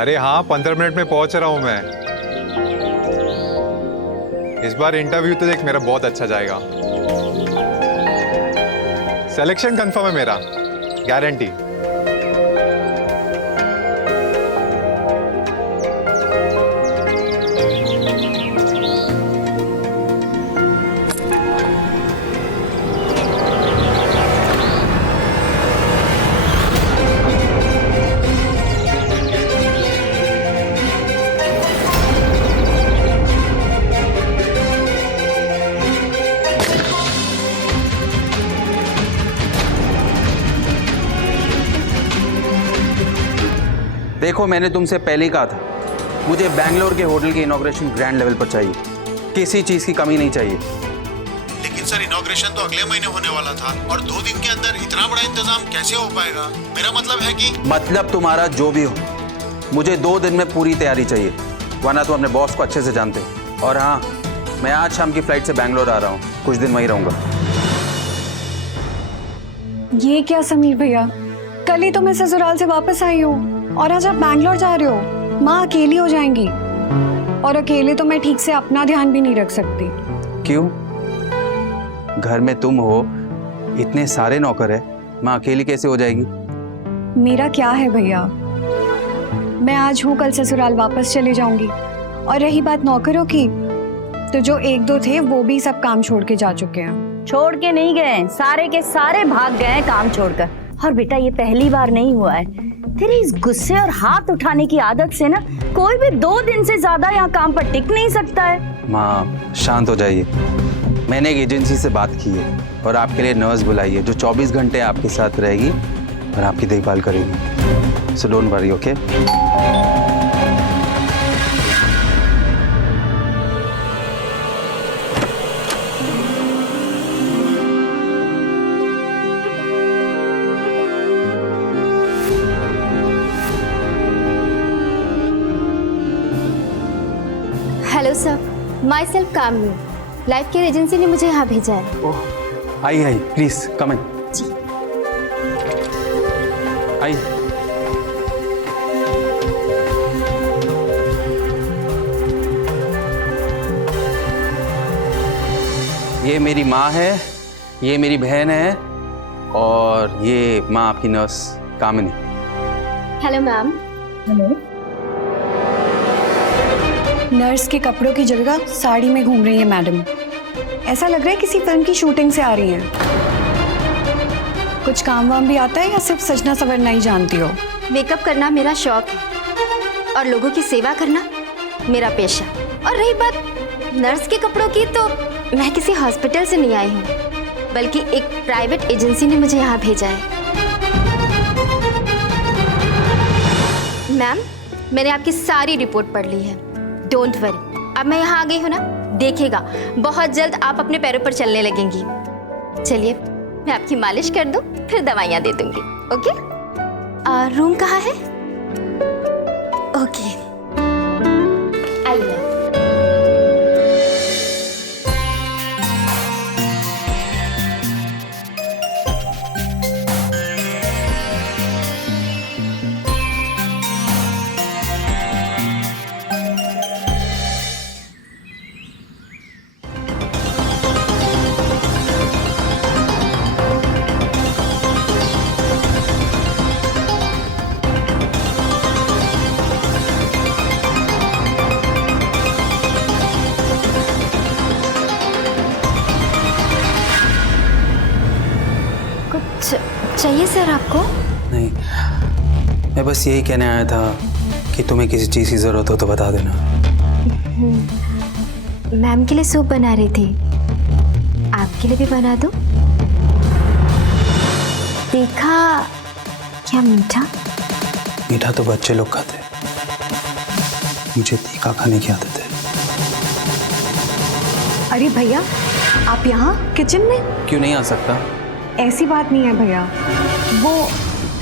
अरे हाँ, 15 मिनट में पहुंच रहा हूं मैं। इस बार इंटरव्यू तो देख मेरा बहुत अच्छा जाएगा। सिलेक्शन कंफर्म है मेरा, गारंटी। देखो, मैंने तुमसे पहले ही कहा था, मुझे बैंगलोर के होटल की इनॉग्रेशन ग्रैंड लेवल पर चाहिए, किसी चीज की कमी नहीं चाहिए। लेकिन सर, इनॉग्रेशन तो अगले महीने होने वाला था और 2 दिन के अंदर इतना बड़ा इंतजाम कैसे हो पाएगा? मेरा मतलब है कि मतलब तुम्हारा जो भी हो, मुझे 2 दिन में पूरी तैयारी चाहिए, वरना तुम अपने बॉस को अच्छे से जानते हो। और हाँ, मैं आज शाम की फ्लाइट से बैंगलोर आ रहा हूँ, कुछ दिन वहीं रहूंगा। ये क्या समीर भैया, कल ही तो मैं ससुराल से वापस आई हूँ और आज आप बैंगलोर जा रहे हो। माँ अकेली हो जाएंगी और अकेले तो मैं ठीक से अपना ध्यान भी नहीं रख सकती। क्यों? घर में तुम हो, इतने सारे नौकर है, माँ अकेली कैसे हो जाएगी? मेरा क्या है भैया, मैं आज हूँ, कल ससुराल वापस चली जाऊंगी। और रही बात नौकरों की, तो जो 1-2 थे वो भी सब काम छोड़ के जा चुके हैं। छोड़ के नहीं गए, सारे के सारे भाग गए काम छोड़कर। और बेटा, ये पहली बार नहीं हुआ है। तेरी इस गुस्से और हाथ उठाने की आदत से ना, कोई भी 2 दिन से ज्यादा यहाँ काम पर टिक नहीं सकता है। माँ शांत हो जाइए, मैंने एक एजेंसी से बात की है और आपके लिए नर्स बुलाई है जो 24 घंटे आपके साथ रहेगी और आपकी देखभाल करेगी। So don't worry, okay? Hello sir, myself Kamini, life care agency ने मुझे यहाँ भेजा है। आइए प्लीज कम इन। आइए। ये मेरी माँ है, ये मेरी बहन है और ये माँ आपकी nurse Kamini. Hello ma'am. Hello. Nurse के कपड़ों की जगह साड़ी में घूम रही है मैडम। ऐसा लग रहा है किसी फिल्म की शूटिंग से आ रही हैं। कुछ काम वाम भी आता है या सिर्फ सजना संवरना ही जानती हो? मेकअप करना मेरा शौक है और लोगों की सेवा करना मेरा पेशा। और रही बात नर्स के कपड़ों की, तो मैं किसी हॉस्पिटल से नहीं आई हूँ, बल्कि एक प्राइवेट एजेंसी ने मुझे यहाँ भेजा है। मैम, मैंने आपकी सारी रिपोर्ट पढ़ ली है, डोंट वरी। अब मैं यहाँ आ गई हूँ ना, देखिएगा बहुत जल्द आप अपने पैरों पर चलने लगेंगी। चलिए, मैं आपकी मालिश कर दूँ, फिर दवाइयाँ दे दूँगी। ओके? रूम कहाँ है? ओके, आइए। चाहिए सर आपको? नहीं, मैं बस यही कहने आया था कि तुम्हें किसी चीज़ की ज़रूरत हो तो बता देना। मैम के लिए सूप बना रही थी, आपके लिए भी बना दूं? देखा क्या मीठा? मीठा तो बच्चे लोग खाते, मुझे तीखा खाने की आदत है। अरे भैया, आप यहाँ किचन में? क्यों नहीं आ सकता? ऐसी बात नहीं है भैया, वो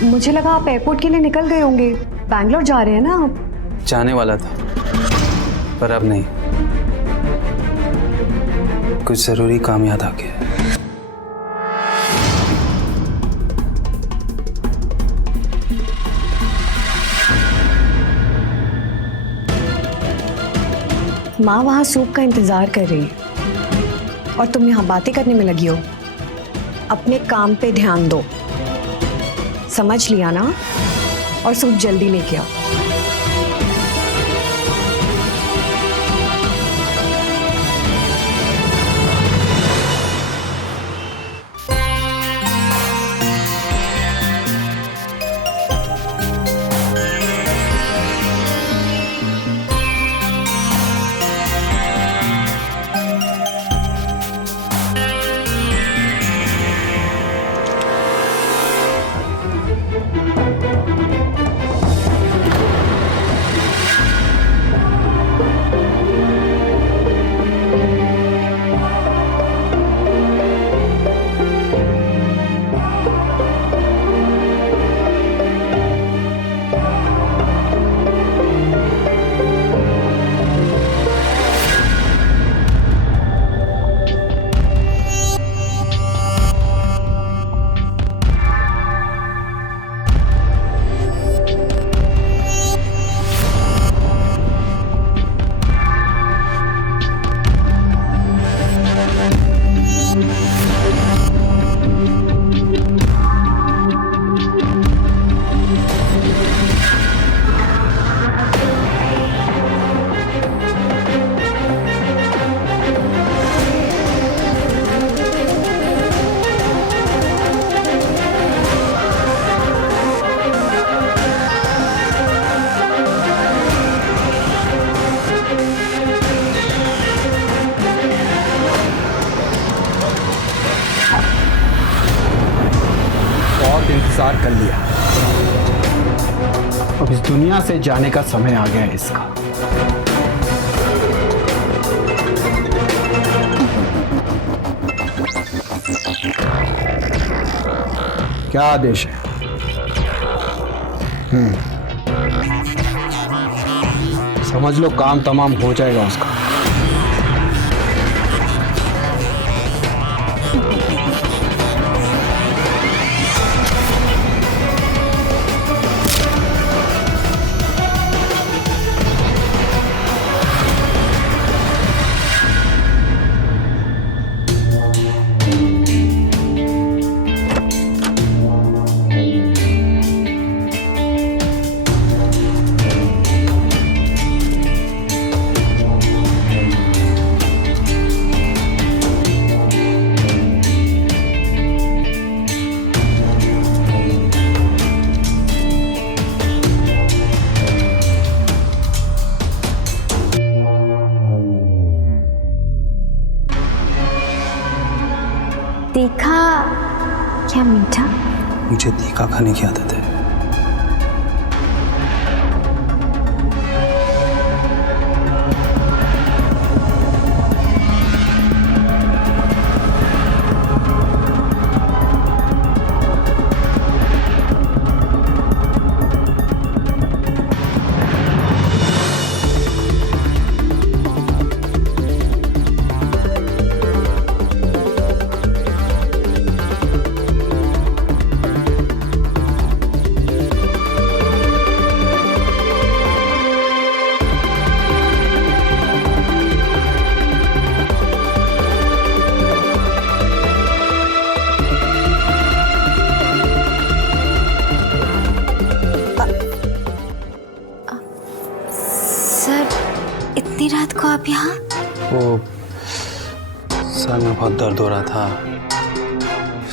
मुझे लगा आप एयरपोर्ट के लिए निकल गए होंगे, बैंगलोर जा रहे हैं ना आप? जाने वाला था पर अब नहीं, कुछ जरूरी काम याद आ गया। माँ वहाँ सूप का इंतजार कर रही है और तुम यहाँ बातें करने में लगी हो। अपने काम पे ध्यान दो, समझ लिया ना? और सूप जल्दी लेके आओ। इंतजार कर लिया, अब इस दुनिया से जाने का समय आ गया है इसका। क्या आदेश है? समझ लो काम तमाम हो जाएगा उसका। तीखा क्या मीठा? मुझे तीखा खाने की आदत है। इतनी रात को आप यहाँ? वो सर में बहुत दर्द हो रहा था,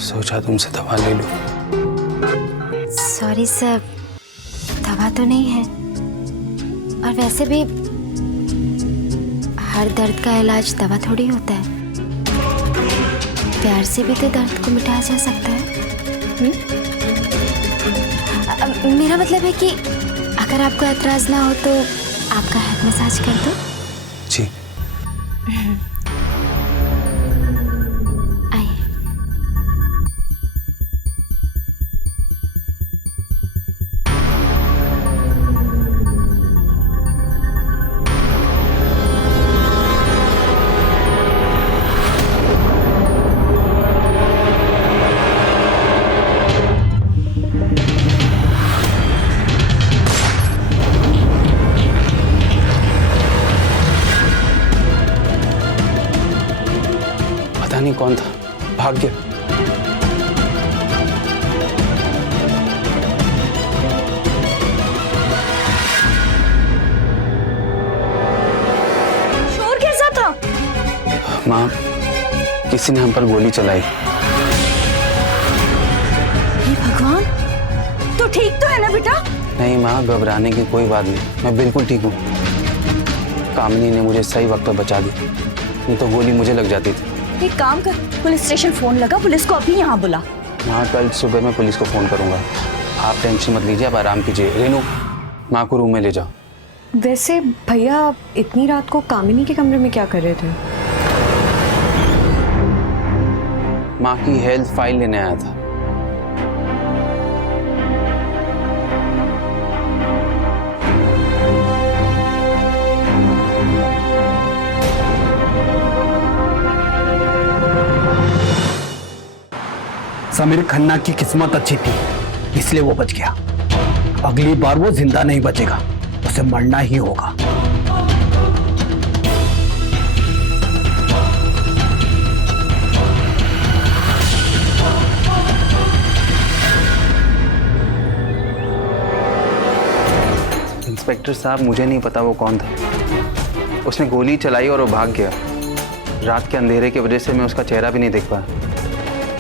सोचा तुमसे दवा ले लूं। सॉरी सर, दवा तो नहीं है, और वैसे भी हर दर्द का इलाज दवा थोड़ी होता है। प्यार से भी तो दर्द को मिटाया जा सकता है। मेरा मतलब है कि अगर आपको एतराज ना हो तो आपका हेड मसाज कर दो। जी। आइए। नहीं कौन था, भाग गया। शोर कैसा था? माँ, किसी ने हम पर गोली चलाई। हे भगवान, तो ठीक तो है ना बेटा? नहीं माँ, घबराने की कोई बात नहीं, मैं बिल्कुल ठीक हूँ। कामिनी ने मुझे सही वक्त पर बचा दी, नहीं तो गोली मुझे लग जाती थी। एक काम कर, पुलिस स्टेशन फोन लगा, पुलिस को अभी यहाँ बुला। माँ, कल सुबह मैं पुलिस को फ़ोन करूँगा। आप टेंशन मत लीजिए, आप आराम कीजिए। रेनू, माँ को रूम में ले जाओ। वैसे भैया इतनी रात को कामिनी के कमरे में क्या कर रहे थे? माँ की हेल्थ फाइल लेने आया था। समीर खन्ना की किस्मत अच्छी थी, इसलिए वो बच गया। अगली बार वो जिंदा नहीं बचेगा, उसे मरना ही होगा। इंस्पेक्टर साहब, मुझे नहीं पता वो कौन था। उसने गोली चलाई और वो भाग गया। रात के अंधेरे की वजह से मैं उसका चेहरा भी नहीं देख पाया।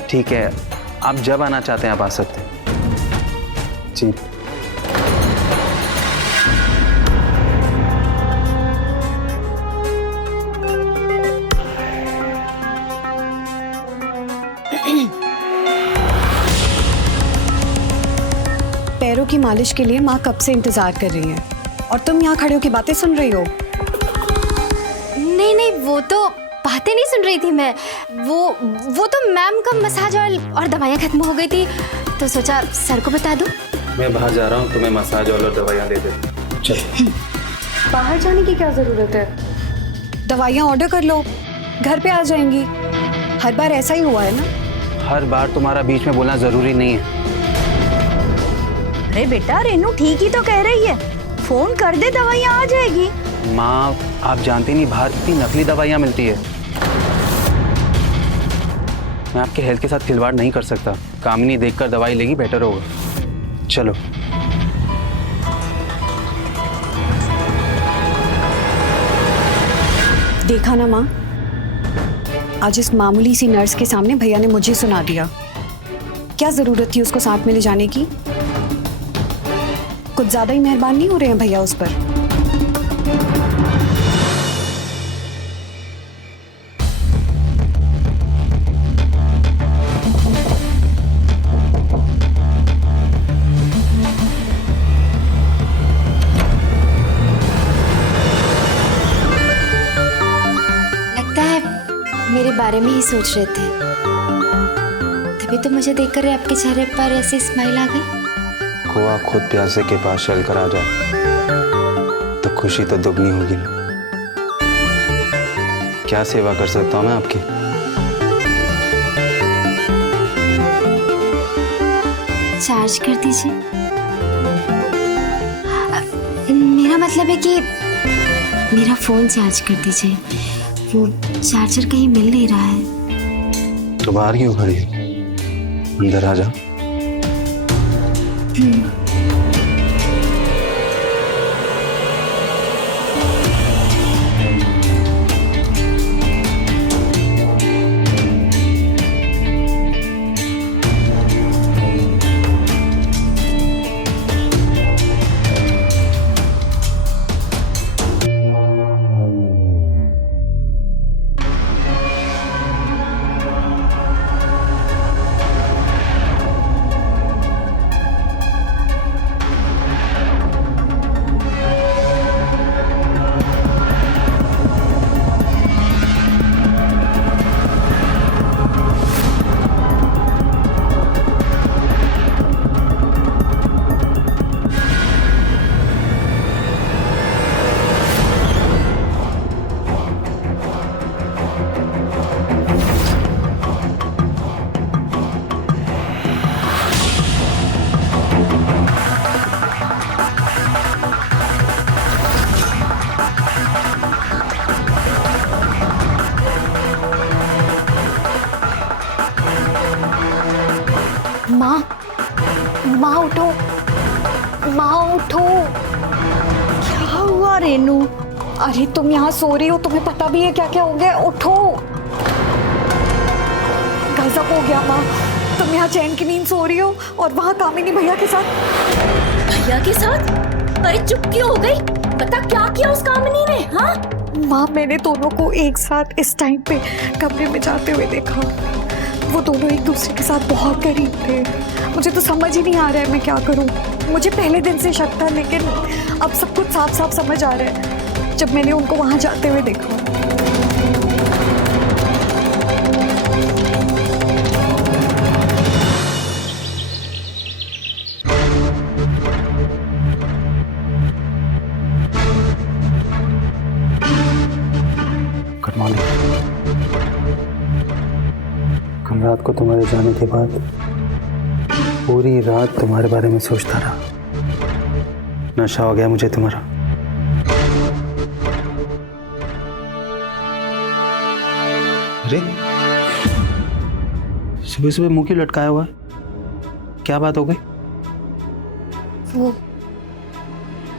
ठीक है, आप जब आना चाहते हैं आप आ सकते हैं। जी। पैरों की मालिश के लिए माँ कब से इंतजार कर रही है और तुम यहाँ खड़े होकर बातें सुन रही हो। नहीं नहीं, वो तो बातें नहीं सुन रही थी मैं। वो तो मैम का मसाज ऑयल और दवाइयाँ खत्म हो गई थी, तो सोचा सर को बता दूं। मैं बाहर जा रहा हूँ, तुम्हें मसाज ऑयल और दवाइयाँ दे देती। चलो। बाहर जाने की क्या जरूरत है? दवाइयाँ ऑर्डर कर लो, घर पे आ जाएंगी। हर बार ऐसा ही हुआ है ना। हर बार तुम्हारा बीच में बोलना जरूरी नहीं है। अरे बेटा, रेनू ठीक ही तो कह रही है, फोन कर दे, दवाइयाँ आ जाएगी। माँ, आप जानती नहीं बाहर कितनी नकली दवाइयाँ मिलती है। मैं आपके हेल्थ के साथ खिलवाड़ नहीं कर सकता। कामिनी देखकर दवाई लेगी, बेटर होगा। चलो। देखा ना माँ, आज इस मामूली सी नर्स के सामने भैया ने मुझे सुना दिया। क्या जरूरत थी उसको साथ में ले जाने की? कुछ ज्यादा ही मेहरबान नहीं हो रहे हैं भैया उस पर। लगता है मेरे बारे में ही सोच रहे थे, तभी तो मुझे देखकर आपके चेहरे पर ऐसी स्माइल आ गई। कुआं खुद प्यासे के पास चल कर आ जाए तो खुशी तो दुगनी होगी ना। क्या सेवा कर सकता हूँ मैं आपकी? चार्ज कर दीजिए। मेरा मतलब है कि मेरा फोन चार्ज कर दीजिए, वो चार्जर कहीं मिल नहीं रहा है। तो बाहर क्यों खड़ी है? अंदर आ जा। माँ, माँ उठो, माँ उठो। क्या हुआ रेनू? अरे तुम यहाँ सो रही हो, तुम्हें पता भी है क्या क्या हो गया। उठो, गजब हो गया माँ। तुम यहाँ चैन की नींद सो रही हो और वहाँ कामिनी भैया के साथ। भैया के साथ? अरे चुप क्यों हो गई? पता क्या किया उस कामिनी ने? हाँ माँ, मैंने दोनों को एक साथ इस टाइम पे कमरे में जाते हुए देखा। वो दोनों एक दूसरे के साथ बहुत करीब थे। मुझे तो समझ ही नहीं आ रहा है मैं क्या करूँ। मुझे पहले दिन से शक था, लेकिन अब सब कुछ साफ साफ समझ आ रहा है जब मैंने उनको वहाँ जाते हुए देखा। Good morning. कल रात को तुम्हारे जाने के बाद पूरी रात तुम्हारे बारे में सोचता रहा। नशा हो गया मुझे तुम्हारा। अरे सुबह सुबह मुंह क्यों लटकाया हुआ है? क्या बात हो गई? वो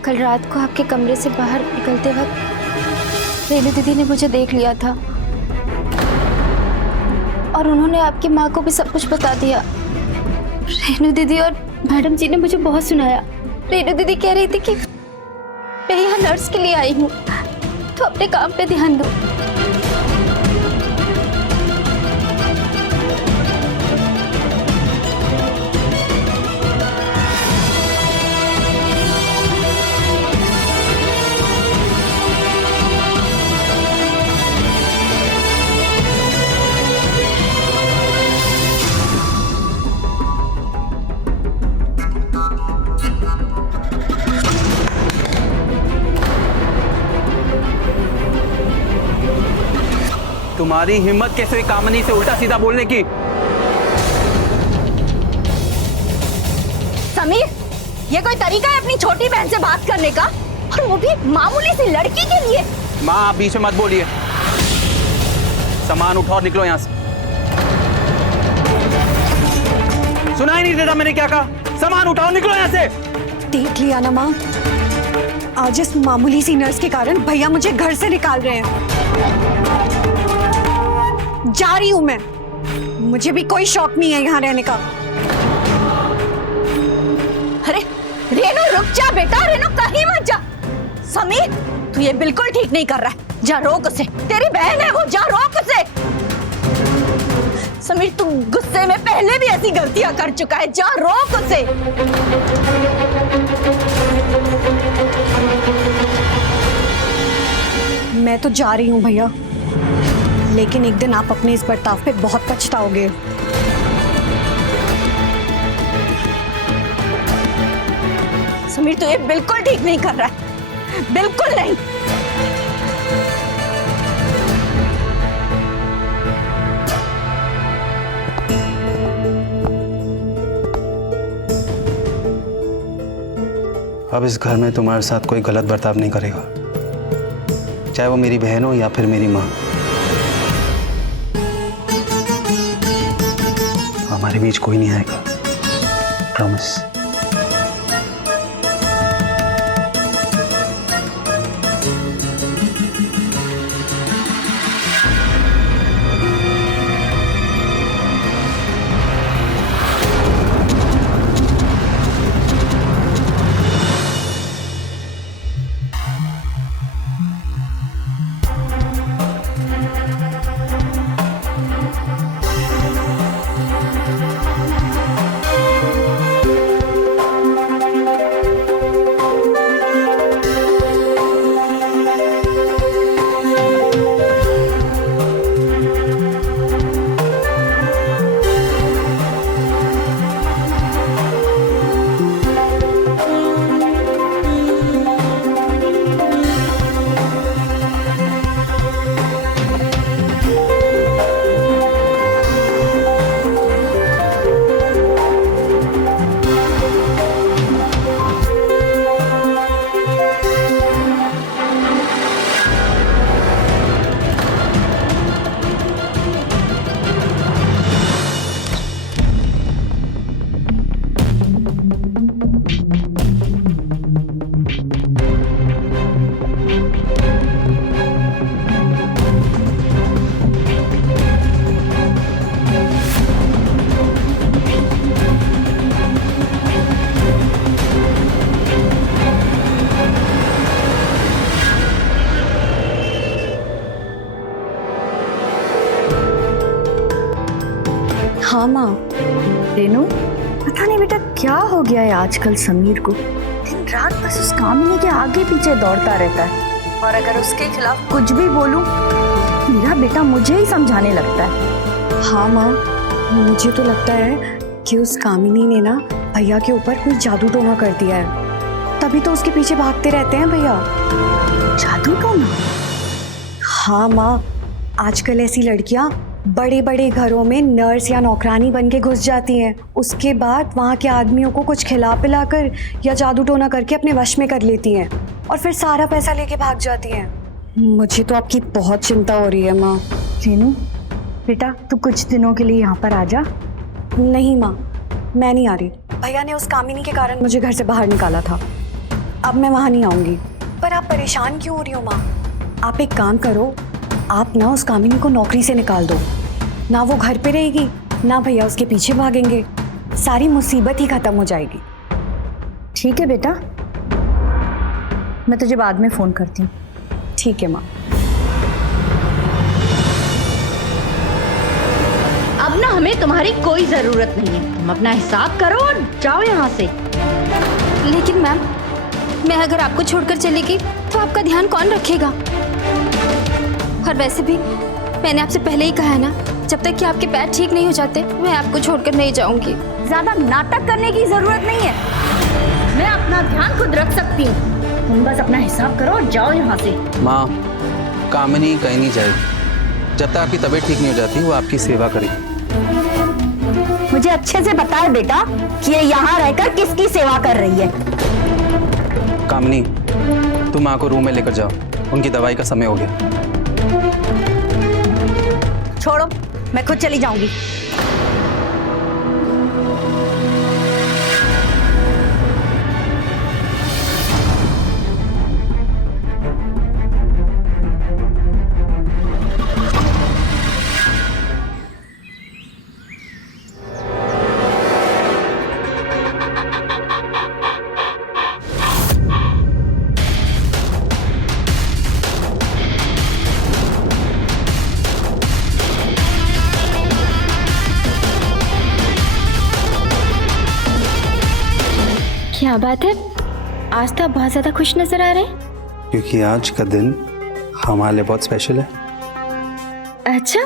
कल रात को आपके कमरे से बाहर निकलते वक्त रेनू दीदी ने मुझे देख लिया था और उन्होंने आपकी माँ को भी सब कुछ बता दिया। रेनू दीदी और मैडम जी ने मुझे बहुत सुनाया। रेनू दीदी कह रही थी कि मैं यहाँ नर्स के लिए आई हूँ, तो अपने काम पे ध्यान दो। तुम्हारी हिम्मत कैसे हुई कामिनी से उल्टा सीधा बोलने की? समीर, ये कोई तरीका है अपनी छोटी बहन से बात करने का? और वो भी मामूली सी लड़की के लिए? माँ आप बीच में मत बोलिए। सामान उठाओ और निकलो यहाँ से। सुनाई नहीं देता मैंने क्या कहा? सामान उठाओ, निकलो यहाँ से। देख लिया ना माँ, आज इस मामूली सी नर्स के कारण भैया मुझे घर से निकाल रहे हैं। जा रही हूं मैं, मुझे भी कोई शौक नहीं है यहाँ रहने का। अरे रेनू रुक जा बेटा, रेनू कहीं मत जा। समीर तू ये बिल्कुल ठीक नहीं कर रहा है, जा रोक उसे। तेरी बहन है वो, जा रोक उसे। समीर तू गुस्से में पहले भी ऐसी गलतियां कर चुका है, जा रोक उसे। मैं तो जा रही हूँ भैया, लेकिन एक दिन आप अपने इस बर्ताव पे बहुत पछताओगे। समीर तू ये बिल्कुल ठीक नहीं कर रहा है, बिल्कुल नहीं। अब इस घर में तुम्हारे साथ कोई गलत बर्ताव नहीं करेगा, चाहे वो मेरी बहन हो या फिर मेरी माँ। हमारे बीच कोई नहीं आएगा, प्रॉमिस। हाँ माँ। रेनू, पता नहीं बेटा क्या हो गया है आजकल समीर को, दिन रात बस उस कामिनी के आगे पीछे दौड़ता रहता है, और अगर उसके खिलाफ कुछ भी बोलूं मेरा बेटा मुझे ही समझाने लगता है। हाँ माँ, मुझे तो लगता है कि उस कामिनी ने ना भैया के ऊपर कोई जादू टोना कर दिया है, तभी तो उसके पीछे भागते रहते हैं भैया। जादू टोना? हाँ माँ, आजकल ऐसी लड़कियाँ बड़े बड़े घरों में नर्स या नौकरानी बन के घुस जाती हैं, उसके बाद वहाँ के आदमियों को कुछ खिला पिला कर या जादू टोना करके अपने वश में कर लेती हैं और फिर सारा पैसा लेके भाग जाती हैं। मुझे तो आपकी बहुत चिंता हो रही है माँ। रेनू बेटा, तू कुछ दिनों के लिए यहाँ पर आ जा। नहीं माँ, मैं नहीं आ रही। भैया ने उस कामिनी के कारण मुझे घर से बाहर निकाला था, अब मैं वहाँ नहीं आऊँगी। पर आप परेशान क्यों हो रही हो माँ? आप एक काम करो, आप ना उस कामिनी को नौकरी से निकाल दो, ना वो घर पे रहेगी ना भैया उसके पीछे भागेंगे, सारी मुसीबत ही खत्म हो जाएगी। ठीक है बेटा, मैं तुझे बाद में फोन करती हूँ। ठीक है माँ। अब ना हमें तुम्हारी कोई जरूरत नहीं है, तुम अपना हिसाब करो और जाओ यहाँ से। लेकिन मैम, मैं अगर आपको छोड़कर चलेगी तो आपका ध्यान कौन रखेगा? और वैसे भी मैंने आपसे पहले ही कहा है ना, जब तक कि आपके पैर ठीक नहीं हो जाते मैं आपको छोड़कर नहीं जाऊंगी। ज्यादा नाटक करने की जरूरत नहीं है, मैं अपना ध्यान खुद रख सकती हूँ, तुम बस अपना हिसाब करो और जाओ यहाँ से। माँ, कामिनी कहीं नहीं जाएगी, जब तक आपकी तबीयत ठीक नहीं हो जाती वो आपकी सेवा करेगी। मुझे अच्छे से पता है बेटा कि ये यहाँ रहकर किसकी सेवा कर रही है। कामिनी, तुम माँ को रूम में लेकर जाओ, उनकी दवाई का समय हो गया। छोड़ो, मैं खुद चली जाऊंगी। क्या बात है, आज तो आप बहुत ज्यादा खुश नजर आ रहे हैं। क्योंकि आज का दिन हमारे लिए बहुत स्पेशल है। अच्छा,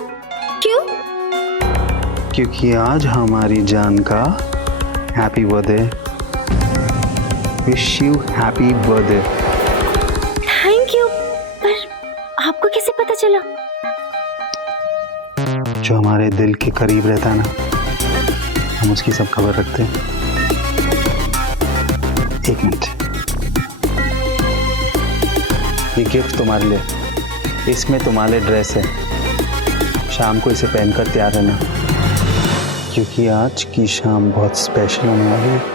क्यों? क्योंकि आज हमारी जान का happy birthday. Wish you happy birthday. Thank you, पर आपको कैसे पता चला? जो हमारे दिल के करीब रहता है ना, हम उसकी सब खबर रखते हैं। एक मिनट, ये गिफ्ट तुम्हारे लिए, इसमें तुम्हारे ड्रेस है, शाम को इसे पहनकर तैयार रहना, क्योंकि आज की शाम बहुत स्पेशल होने वाली है।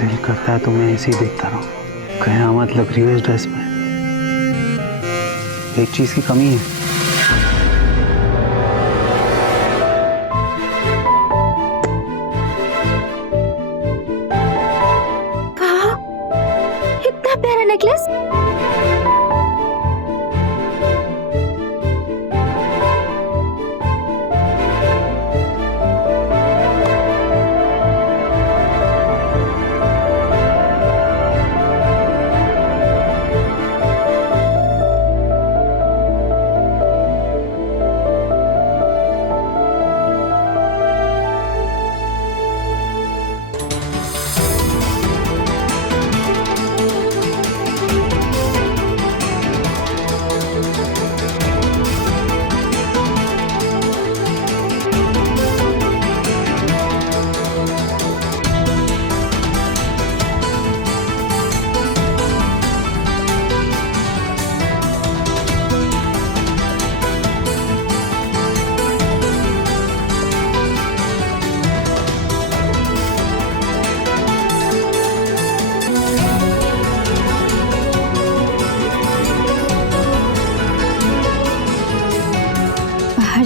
दिल करता है तो मैं ऐसे ही देखता रहूं, कयामत लग रही है इस ड्रेस में। एक चीज की कमी है, इतना प्यारा नेकलेस।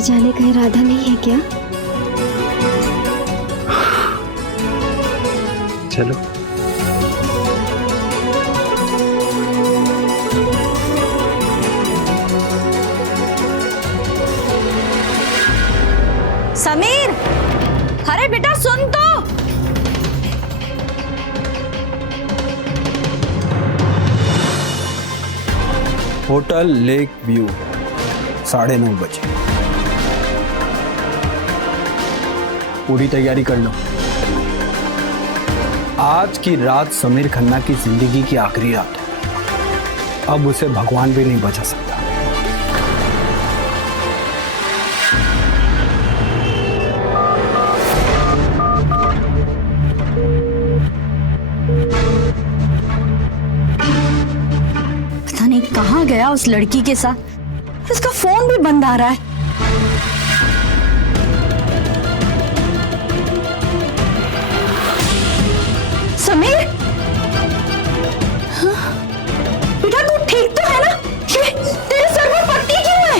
जाने का इरादा नहीं है क्या? चलो। समीर, अरे बेटा सुन तो। होटल लेक व्यू 9:30 बजे। पूरी तैयारी कर लो। आज की रात समीर खन्ना की जिंदगी की आखिरी रात है। अब उसे भगवान भी नहीं बचा सकता। पता नहीं कहाँ गया उस लड़की के साथ। उसका फोन भी बंद आ रहा है। समीर, हाँ? बेटा तू ठीक तो है ना? ये तेरे सर पर पट्टी क्यों है?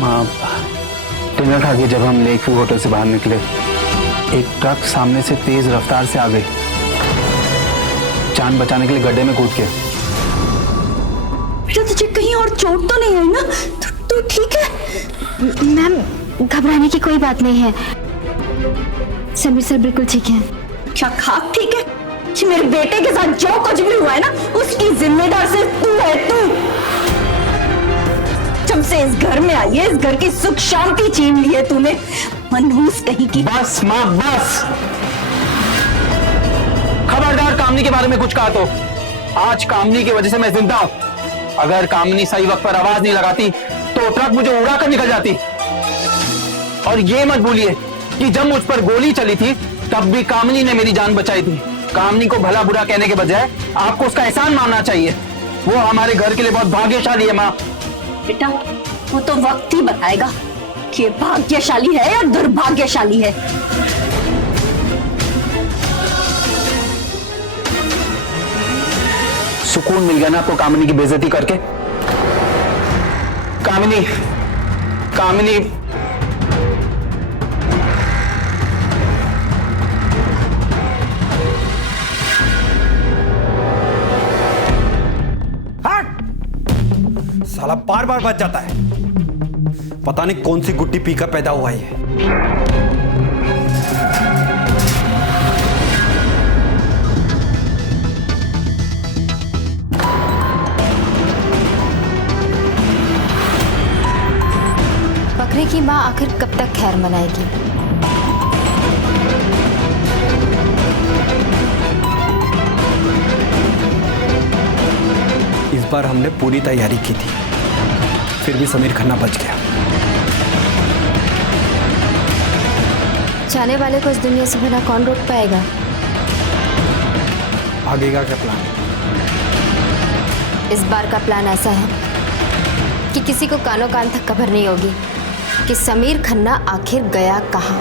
माँ, डिनर खा के जब हम लेक व्यू होटल से बाहर निकले, एक ट्रक सामने से तेज रफ्तार से आ गई। जान बचाने के लिए गड्ढे में कूद के। बेटा तुझे कहीं और चोट तो नहीं आई ना? तू ठीक है? मैम घबराने की कोई बात नहीं है, समीर सर बिल्कुल ठीक है। क्या खाक ठीक है कि मेरे बेटे के साथ जो कुछ भी हुआ है ना, उसकी जिम्मेदार सिर्फ तू है, तू। जब से इस घर में आई है, इस घर की सुख शांति छीन ली है तूने, मनहूस कहीं की। बस माँ बस। खबरदार कामनी के बारे में कुछ कहा तो। आज कामनी की वजह से मैं जिंदा हूं। अगर कामनी सही वक्त पर आवाज नहीं लगाती तो ट्रक मुझे उड़ा कर निकल जाती। और ये मत भूलिए कि जब मुझ पर गोली चली थी तब भी कामनी ने मेरी जान बचाई थी। कामनी को भला बुरा कहने के बजाय आपको उसका एहसान मानना चाहिए। वो हमारे घर के लिए बहुत भाग्यशाली है माँ। बेटा वो तो वक्त ही बताएगा कि भाग्यशाली है या दुर्भाग्यशाली है। सुकून मिल गया ना आपको कामिनी की बेइज्जती करके? कामिनी, कामिनी, साला बार बार बच जाता है। पता नहीं कौन सी गुड्डी पीकर पैदा हुआ है। बकरे की माँ आखिर कब तक खैर मनाएगी? इस बार हमने पूरी तैयारी की थी, फिर भी समीर खन्ना बच गया। जाने वाले को इस दुनिया से भला कौन रोक पाएगा? आगे का क्या प्लान? इस बार का प्लान ऐसा है कि किसी को कानों कान तक खबर नहीं होगी कि समीर खन्ना आखिर गया कहाँ।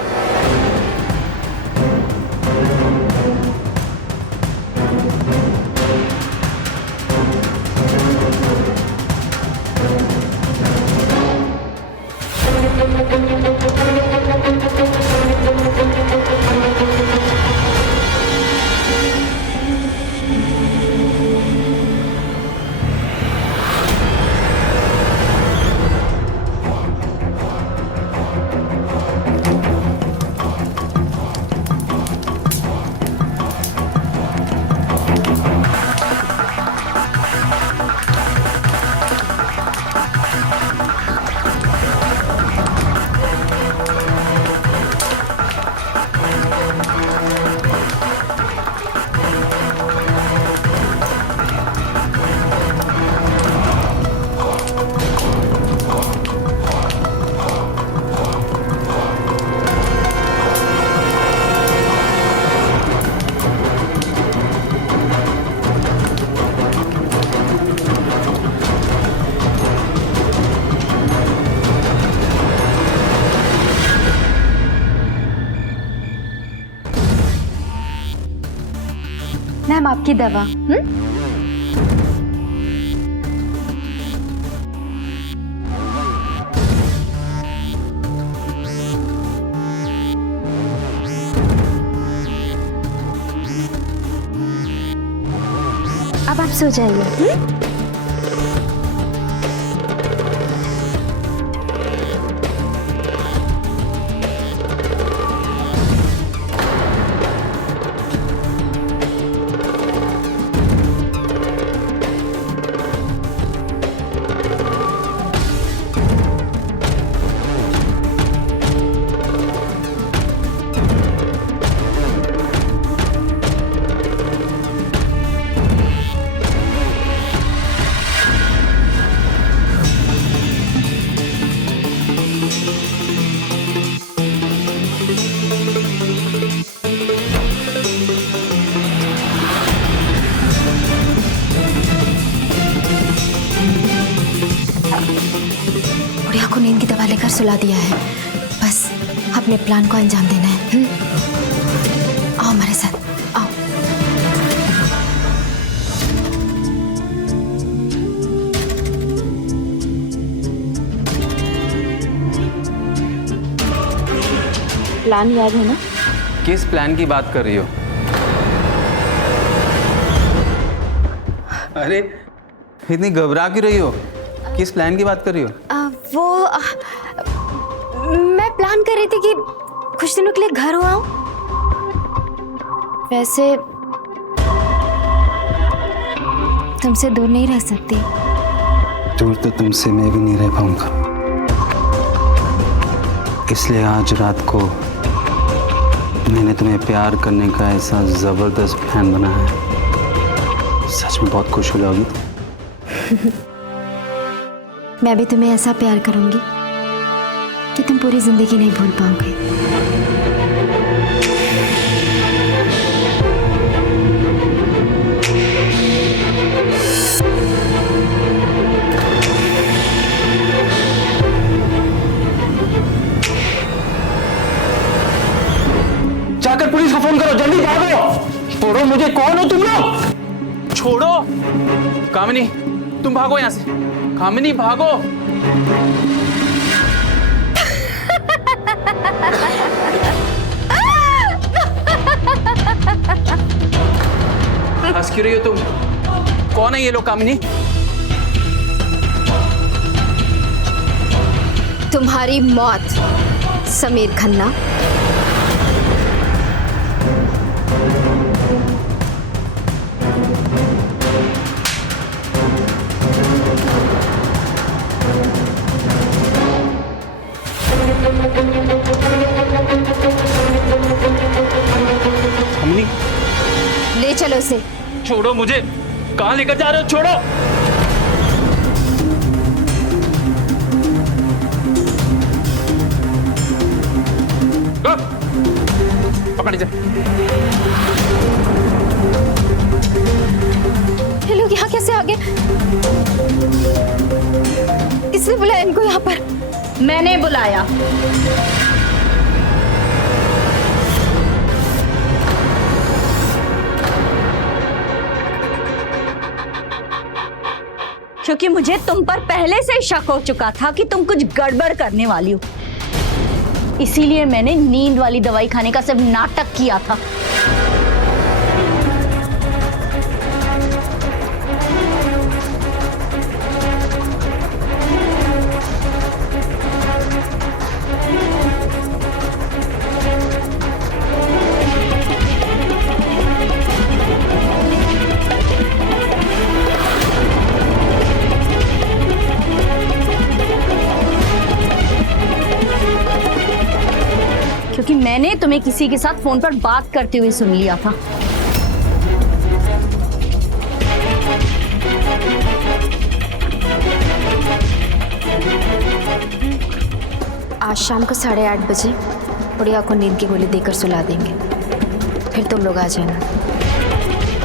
मैम आपकी दवा। अब आप सो जाइए। बुढ़िया को नींद की दवा लेकर सुला दिया है, बस अपने प्लान को अंजाम देना है। आओ हमारे साथ, आओ। प्लान याद है ना? किस प्लान की बात कर रही हो? अरे इतनी घबरा क्यों रही हो? किस प्लान की बात कर रही हो? मैं प्लान कर रही थी कि कुछ दिनों के लिए घर हो आऊं। वैसे तुमसे दूर नहीं रह सकती। दूर तो तुमसे मैं भी नहीं रह पाऊंगा, इसलिए आज रात को मैंने तुम्हें प्यार करने का ऐसा जबरदस्त प्लान बनाया है। सच में बहुत खुश हो जाओगी। मैं भी तुम्हें ऐसा प्यार करूंगी कि तुम पूरी जिंदगी नहीं भूल पाओगे। जाकर पुलिस को फोन करो, जल्दी भागो। छोड़ो मुझे, कौन हो तुम लोग? छोड़ो कामिनी, तुम भागो यहाँ से। कामिनी भागो। हंस क्यों रही हो तुम? कौन है ये लोग कामिनी? तुम्हारी मौत समीर खन्ना। कामिनी ले चलो इसे। छोड़ो मुझे। कहाँ लेकर जा रहे हो? छोड़ो। पकड़ लीजिए। ये लोग यहाँ कैसे आ गए? किसने बुलाया इनको यहाँ पर? मैंने बुलाया। क्योंकि मुझे तुम पर पहले से शक हो चुका था कि तुम कुछ गड़बड़ करने वाली हो, इसीलिए मैंने नींद वाली दवाई खाने का सिर्फ नाटक किया था। क्योंकि मैंने तुम्हें किसी के साथ फोन पर बात करते हुए सुन लिया था। आज शाम को 8:30 बजे बुढ़िया को नींद की गोली देकर सुला देंगे, फिर तुम लोग आ जाना।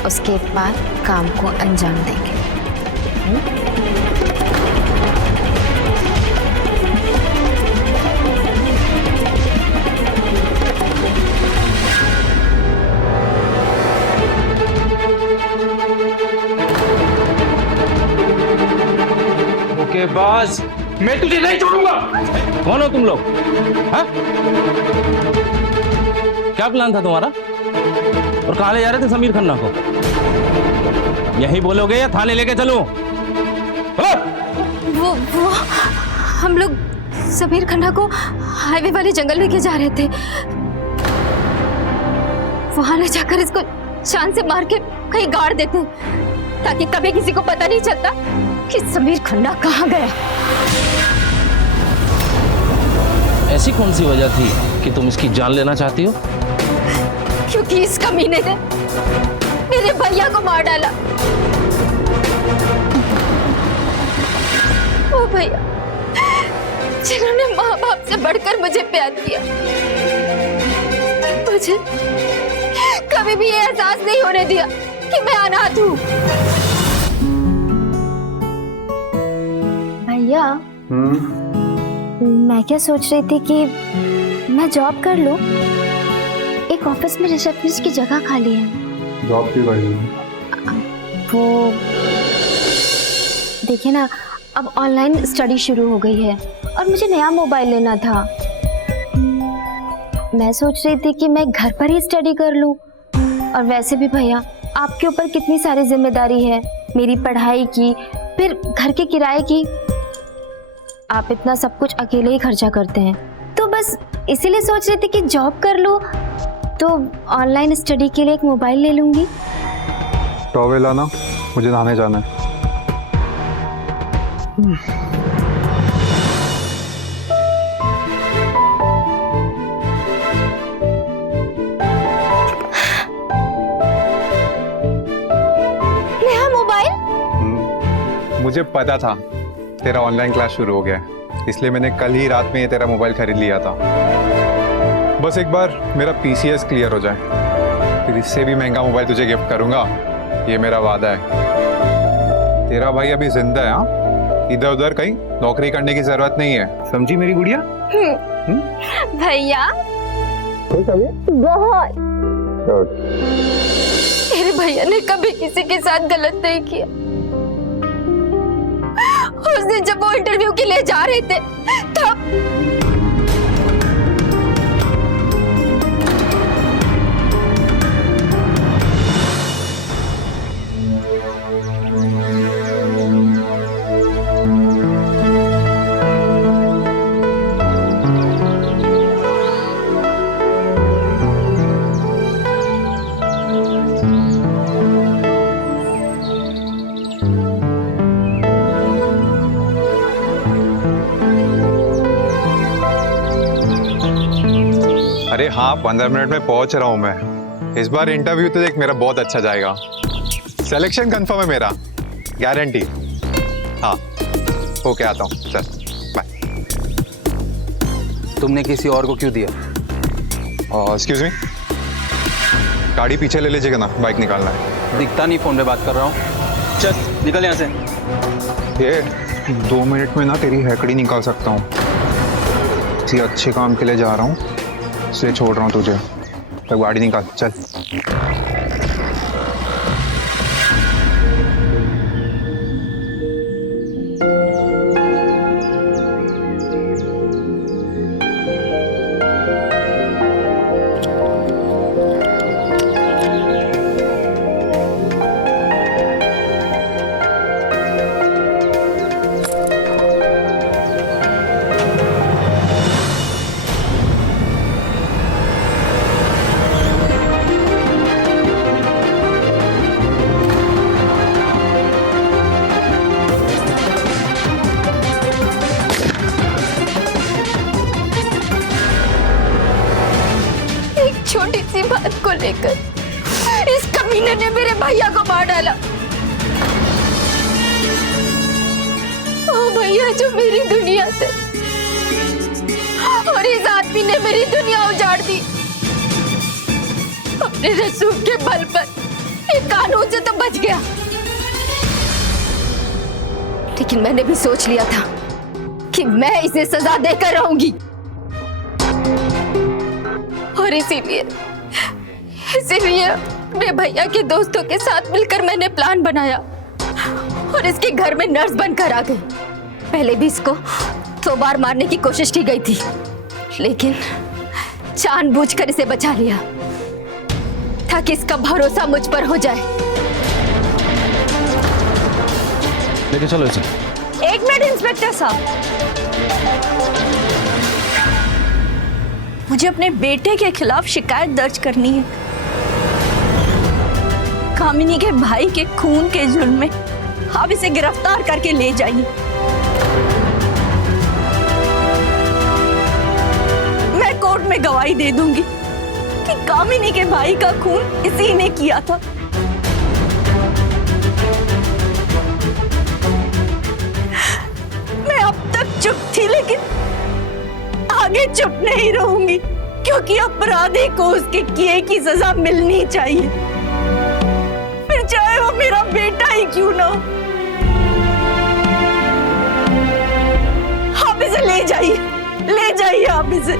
उसके बाद काम को अंजाम देंगे। धोखेबाज, मैं तुझे नहीं छोड़ूंगा। कौन हो तुम लोग? हाँ? क्या प्लान था तुम्हारा? और कहाँ ले जा रहे थे समीर खन्ना को? यही बोलोगे या थाने लेके चलूं? वो हम लोग समीर खन्ना को हाईवे वाले जंगल लेके जा रहे थे। वहां ले जाकर इसको जान से मार के कहीं गाड़ देते ताकि कभी किसी को पता नहीं चलता कि समीर खन्ना कहाँ गया। ऐसी कौन सी वजह थी कि तुम इसकी जान लेना चाहती हो? क्योंकि इस कमीने ने मेरे भैया को मार डाला। वो भैया जिन्होंने माँ बाप से बढ़कर मुझे प्यार किया, मुझे कभी भी ये एहसास नहीं होने दिया कि मैं अनाथ हूँ। भैया मैं क्या सोच रही थी कि मैं जॉब कर लूं। एक ऑफिस में रिसेप्शनिस्ट की जगह खाली है। जॉब क्यों कर रही वो देखिए ना, अब ऑनलाइन स्टडी शुरू हो गई है और मुझे नया मोबाइल लेना था। मैं सोच रही थी कि मैं घर पर ही स्टडी कर लूं। और वैसे भी भैया आपके ऊपर कितनी सारी जिम्मेदारी है, मेरी पढ़ाई की, फिर घर के किराए की। आप इतना सब कुछ अकेले ही खर्चा करते हैं, तो बस इसीलिए सोच रही थी कि जॉब कर लूं तो ऑनलाइन स्टडी के लिए एक मोबाइल ले लूंगी। टॉवेल लाना, मुझे नहाने जाना है। नया मोबाइल? मुझे पता था तेरा ऑनलाइन क्लास शुरू हो गया है, इसलिए मैंने कल ही रात में ये तेरा मोबाइल खरीद लिया था। बस एक बार मेरा पीसीएस क्लियर हो जाए, फिर इससे भी महंगा मोबाइल तुझे गिफ्ट करूंगा, ये मेरा वादा है। तेरा भाई अभी जिंदा है, हाँ? इधर उधर कहीं नौकरी करने की जरूरत नहीं है, समझी मेरी गुड़िया? भैया बहुत। मेरे भैया ने कभी किसी के साथ गलत नहीं किया। उस दिन जब वो इंटरव्यू के लिए जा रहे थे तब अरे हाँ, 15 मिनट में पहुंच रहा हूँ मैं। इस बार इंटरव्यू तो देख मेरा बहुत अच्छा जाएगा। सिलेक्शन कंफर्म है मेरा, गारंटी। हाँ ओके, आता हूँ, चल बाय। तुमने किसी और को क्यों दिया? एक्सक्यूज मी, गाड़ी पीछे ले लीजिएगा ना, बाइक निकालना है। दिखता नहीं, फोन पे बात कर रहा हूँ। चल निकल यहाँ से। ये 2 मिनट में ना तेरी हैकड़ी निकाल सकता हूँ। किसी अच्छे काम के लिए जा रहा हूँ, इसलिए छोड़ रहा हूँ तुझे। तो गाड़ी निकाल, चल। छोटी सी बात को लेकर इस कमीने ने मेरे भैया को मार डाला। ओ भैया जो मेरी दुनिया थे, और इस आदमी ने मेरी दुनिया उजाड़ दी। अपने रसूख के बल पर एक कानून से तो बच गया, लेकिन मैंने भी सोच लिया था कि मैं इसे सजा देकर रहूंगी। और इसीलिए अपने भैया के दोस्तों के साथ मिलकर मैंने प्लान बनाया और इसके घर में नर्स बनकर आ गई। पहले भी इसको 2 बार मारने की कोशिश की गई थी, लेकिन जानबूझकर इसे बचा लिया ताकि इसका भरोसा मुझ पर हो जाए। लेके चलो इसे। एक मिनट इंस्पेक्टर साहब, मुझे अपने बेटे के खिलाफ शिकायत दर्ज करनी है। कामिनी के भाई के खून के जुर्म में आप इसे गिरफ्तार करके ले जाइए। मैं कोर्ट में गवाही दे दूंगी कि कामिनी के भाई का खून इसी ने किया था। मैं अब तक चुप थी, लेकिन आगे चुप नहीं रहूंगी, क्योंकि अपराधी को उसके किए की सजा मिलनी चाहिए, फिर चाहे वो मेरा बेटा ही क्यों ना हो। आप इसे ले जाइए आप इसे।